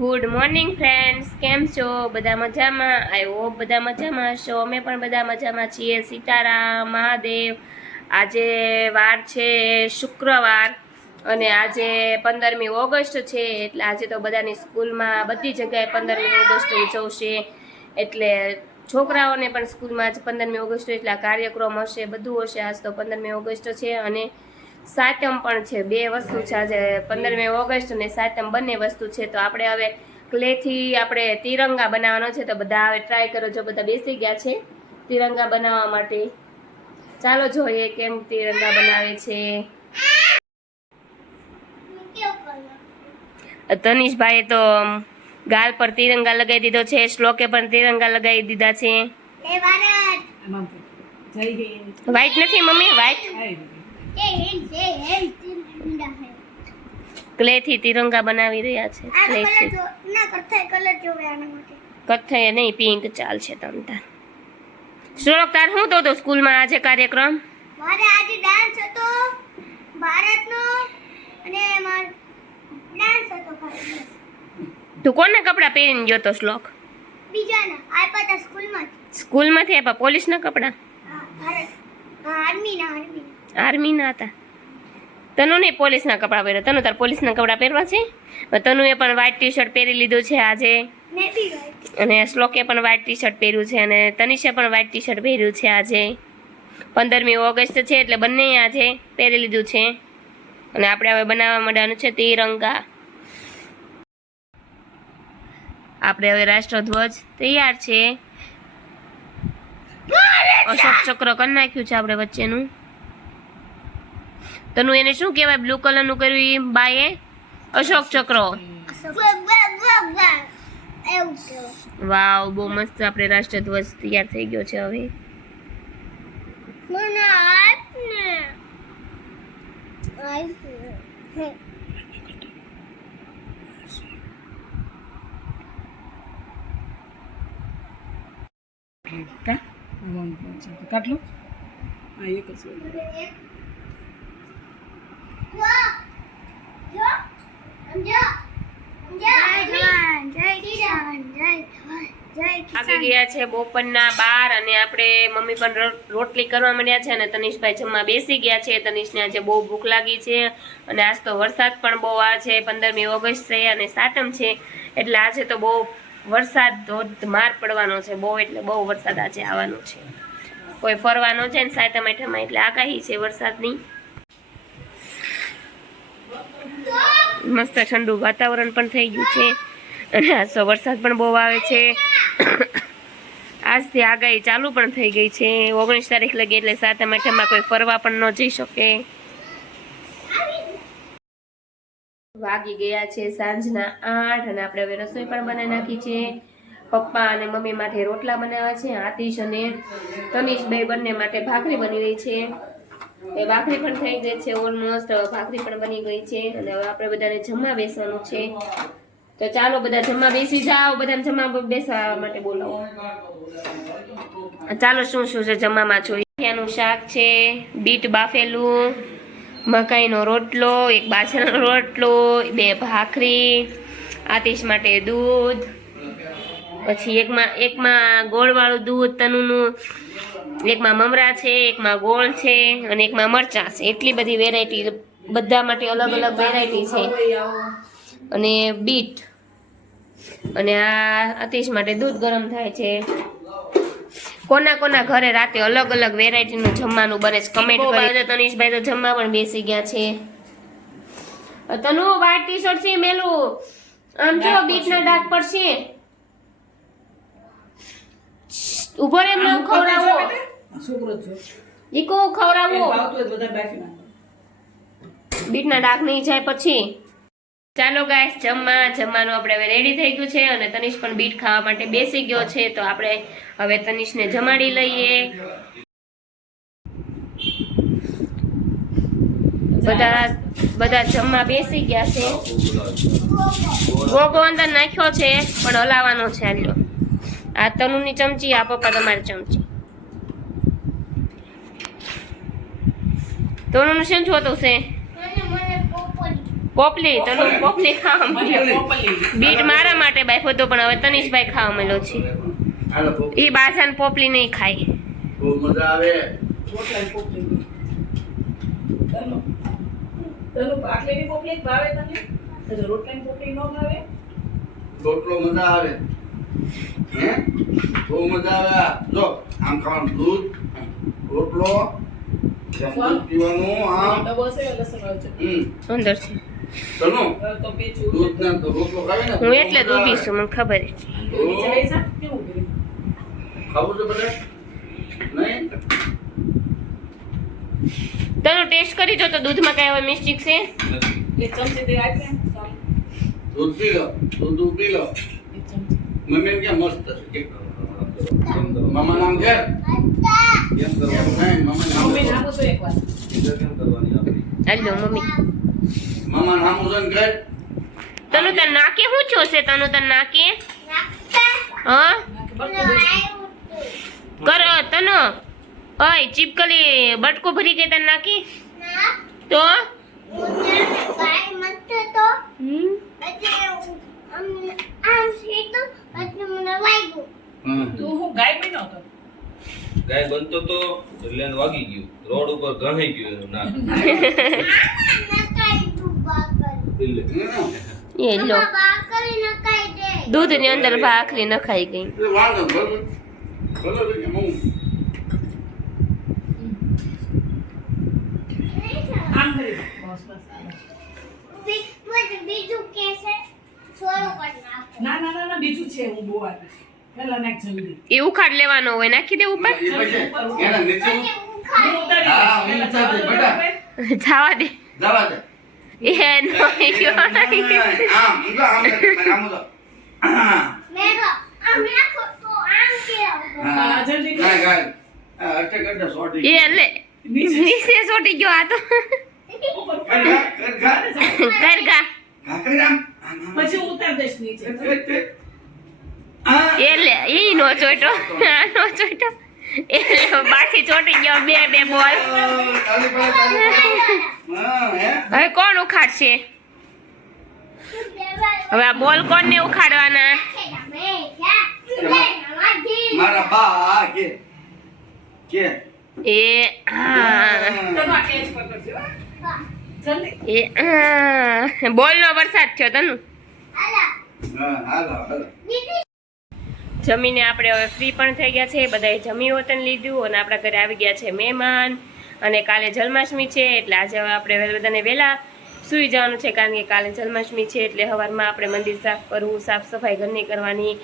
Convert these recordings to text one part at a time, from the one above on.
Good morning friends, કેમ છો? બધા મજામાં? આઈ હોપ બધા મજામાં હશો. અમે પણ બધા મજામાં છીએ. સીતારામ મહાદેવ. આજે વાર છે શુક્રવાર અને આજે 15મી ઓગસ્ટ છે, એટલે આજે તો બધાની સ્કૂલમાં બધી જગ્યાએ 15મી ઓગસ્ટ ઉજવશે. એટલે છોકરાઓને પણ સ્કૂલમાં જ 15મી ઓગસ્ટ એટલે કાર્યક્રમ હશે, બધું હશે. આજ તો 15મી ઓગસ્ટ છે અને સાતમ પણ છે. બે વસ્તુ છે આજે, 15મી ઓગસ્ટ અને સાતમ બંને વસ્તુ છે. તો આપણે હવે ક્લેથી આપણે તિરંગા બનાવવાનો છે, તો બધા હવે ટ્રાય કરો. જો બધા બેસી ગયા છે તિરંગા બનાવવા માટે. ચાલો જોઈએ કેમ તિરંગા બનાવે છે. તનિષભાઈએ તો ગાલ પર તિરંગા લગાવી દીધો છે, શ્લોકે પણ તિરંગા લગાવી દીધા છે. વ્હાઈટ નથી મમ્મી, વ્હાઈટ ક્લે થી તિરંગા બનાવી રહ્યા છે. કથ્થઈ નહીં, પિંક ચાલશે. તમતાર શ્લોક, તાર શું તો સ્કૂલમાં આજે કાર્યક્રમ? મારે આજે ડાન્સ હતો ભારતનો અને ડાન્સ હતો ભારતનો. તું કોના કપડા પહેરીને ગયો તો શ્લોક? બીજાના આપ્યા હતા સ્કૂલમાંથી. સ્કૂલમાંથી આપ્યા? પોલીસના કપડા? આર્મીના હતા. તનુને પોલીસના કપડા પહેર્યા. તનુ તાર પોલીસના કપડા પહેરવા છે? તનુએ પણ વ્હાઈટ ટી શર્ટ પહેરી લીધું છે આજે, અને શ્લોકે પણ વ્હાઈટ ટી શર્ટ પહેર્યું છે, અને તનિષે પણ વ્હાઈટ ટી શર્ટ પહેર્યું છે. આજે 15મી ઓગસ્ટ છે એટલે બંને આજે પહેરી લીધું છે. અને આપણે હવે બનાવવા માંડવાનું છે તિરંગા. આપણે હવે રાષ્ટ્રધ્વજ તૈયાર છે. અશોક ચક્ર કરી નાખ્યું છે આપણે વચ્ચેનું. તનુ એને શું કહેવાય બ્લુ કલરનું કર્યું બાએ? અશોક ચક્ર. વાવ, બહુ મસ્ત આપણે રાષ્ટ્રધ્વજ તૈયાર થઈ ગયો છે. હવે કાટલો આ એક જ આગળ ગયા છે બપોરના 12 અને આપણે મમ્મી પણ રોટલી કરવા માંડ્યા છે અને તનિષભાઈ જમવા બેસી ગયા છે. તનિષને આજે બહુ ભૂખ લાગી છે અને આજ તો વરસાદ પણ બહુ આ છે. 15મી ઓગસ્ટ છે અને સાતમ છે એટલે આજે તો બહુ વરસાદ ધોધમાર પડવાનો છે. બહુ એટલે બહુ વરસાદ આજે આવવાનો છે. કોઈ ફરવાનો છે ને સાતમ આઠમમાં, એટલે આગાહી છે વરસાદની. મસ્ત ઠંડુ વાતાવરણ પણ થઈ ગયું છે અને આજ તો વરસાદ પણ બહુ આવે છે. આજથી આગાહી ચાલુ પણ થઈ ગઈ છે 19 તારીખ લગી, એટલે સાતમ આઠમમાં કોઈ ફરવા પણ ન જઈ શકે. વાગી ગયા છે સાંજના 8 અને આપણે હવે રસોઈ પણ બનાવી નાખી છે. પપ્પા અને મમ્મી માટે રોટલા બનાવ્યા છે. આતિશ અને તનિષ બંને માટે ભાખરી બની રહી છે. એ ભાખરી પણ થઈ ગઈ છે ઓલમોસ્ટ. ભાખરી પણ બની ગઈ છે અને હવે આપણે બધાને જમવા બેસવાનું છે. તો ચાલો બધા જમવા બેસી જાઓ. બધાને જમવા બેસવા માટે બોલાવો. ચાલો શું શું છે જમવામાં? ચોઈયાનું શાક છે, બીટ બાફેલું, મકાઈનો રોટલો, એક બાજરાનો રોટલો, 2 ભાખરી, આતિશ માટે દૂધ, પછી એકમાં ગોળવાળું દૂધ તનુનું, એકમાં મમરા છે, એકમાં ગોળ છે અને એકમાં મરચાં છે. એટલી બધી વેરાયટી, બધા માટે અલગ અલગ વેરાયટી છે. અને બીટ, અને આ આતિશ માટે દૂધ ગરમ થાય છે. કોના કોના ઘરે રાતે અલગ અલગ વેરાયટીનું જમવાનું બને છે કમેન્ટ કરી. તનિષભાઈ તો જમવા પણ બેસી ગયા છે. તનુ વ્હાઈટ ટી શર્ટ છે મેલું, આમ જો બીટના ડાઘ પડશે. ઉભો રે, મને ખવડાવો. છોકરો છો ઈકો ખવડાવો. આવતો હોય બધા બાફી નાખો. બીટના ડાઘ નહીં જાય પછી. ચાલો ગાઈસ, જમવાનું આપણે હવે રેડી થઈ ગયું છે અને તનિષ પણ બીટ ખાવા માટે બેસી ગયો છે. તો આપણે હવે તનિષને જમાડી લઈએ. બધા જમવા બેસી ગયા છે. ગોગો અંદર નાખ્યો છે પણ હલાવવાનો છે. આલ્યો, આ તનુની ચમચી, આ પપ્પા તમારી ચમચી. તનુનું શું જોતું છે? પોપલી તનુ પોપલી ખાવા મને મળ્યો પોપલી. બીટ મારા માટે બાફ્યો તો પણ હવે તનિષભાઈ ખાવા મળ્યો છે હાલો પોપલી. એ બાસાને પોપલી નહીં ખાય બહુ મજા આવે રોટલાની પોપલી. તનુ ભાખરીની પોપલી જ ભાવે તને? એટલે રોટલાની પોપલી ન ભાવે? રોટલો મજા આવે હે બહુ મજા આવે આ. જો આમ ખાવાનું દૂધ રોટલો આમ દૂધ પીવાનું આમ ડબ્બો છે લસણ વાળો છે. અંદર છે તનુ તો પેચું. દૂધ ને તો રોટલો ખાવે ને હું એટલે જ ઊભી છું મને ખબર છે તું નીચે લઈ જા. કેવું કર્યું? ખાવું છે બધે નહીં તનુ ટેસ્ટ કરી જો તો દૂધમાં કઈ હવે મિસ્ટેક છે એક ચમચી દે આપ ને. સારું. દૂધ પી લો દૂધ પી લો એક ચમચી. મમ્મી એમ કે મસ્ત છે મામા નામ છે એમ નહીં મામા નામ મમ્મીને આપો તો એકવાર. હાલો મમ્મી મામા નામ ઉજન કર તનુ તન નાકે શું છો છે તનુ તન નાકે નાખતા હા બટકું ઓલો દે. આવ્યું હતું. કરો તનુ ઓય ચીપકલી બટકો ભરી ગઈ તન નાકી ના તો ઉધરને ગાય મસ્ત તો પછી આમ સીધું પછી મને વાગ્યું તું હું ગાય બન્યો હતો? ગાય બનતો તો એટલે એને વાગી ગયું રોડ ઉપર ગણાઈ ગયું એનું નાક નકાઈ તું બાકર એટલે એ લો બાકરી નકાઈ દે દૂધની અંદર ભાખરી નખાઈ ગઈ વાંધો ભલે ભલે કે હું આમ કરી દે. બસ બસ. બીજું કે છે સોરો કરી નાખો ના ના ના ના બીજું છે હું બહુ આપીશ. પહેલા નાખ જલ્દી. એ ઉખાડ લેવાનો હોય નાખી દે ઉપર એ પછી એના નીચે પછી હું ઉખાડી ઉતારી હા, દઈશ. હું પહેલા ઉતારી દઈશ, જવા દો. જવા દે જવા દે એ નો આમ ઊંધો આમ તો મેરો આમ નાખો તો આમ કેવો હા, જલ્દી કર. ના ગાય અટક અટક સોટી એ લે નીચે. નીચે સોટી ગયો આ તો ઉપર કર ઘા કર ગા કાકરી રામ પછી હું ઉતાર દઈશ નીચે. એ લે એ નો ચોટો આ નો ચોટો એ લે, બાકી ચોટી ગયો બે બે બોલ હવે કોણ ઉખાડશે હવે આ બોલ કોણને ઉખાડવાના મારા બા કે એ હા તને આ કેચ પકડજો, હો. જલ્દી. એ બોલનો વરસાદ થયો તનું હાલો હાલો જમીને આપણે હવે ફ્રી પણ થઈ ગયા છે બધાએ જમી વતન લીધું અને આપણા ઘરે આવી ગયા છે મહેમાન અને કાલે જન્માષ્ટમી છે એટલે આજે હવે આપણે બધાને વહેલા સૂઈ જવાનું છે કારણ કે કાલે જન્માષ્ટમી છે એટલે સવારમાં આપણે મંદિર સાફ કરવું સાફ સફાઈ ઘરની કરવાની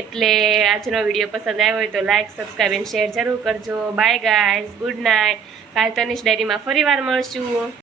એટલે આજનો વિડીયો પસંદ આવ્યો હોય તો લાઇક સબસ્ક્રાઈબ એન્ડ શેર જરૂર કરજો બાય ગાઈઝ ગુડ નાઇટ કાલે તનિષ ડાયરીમાં ફરી વાર મળશું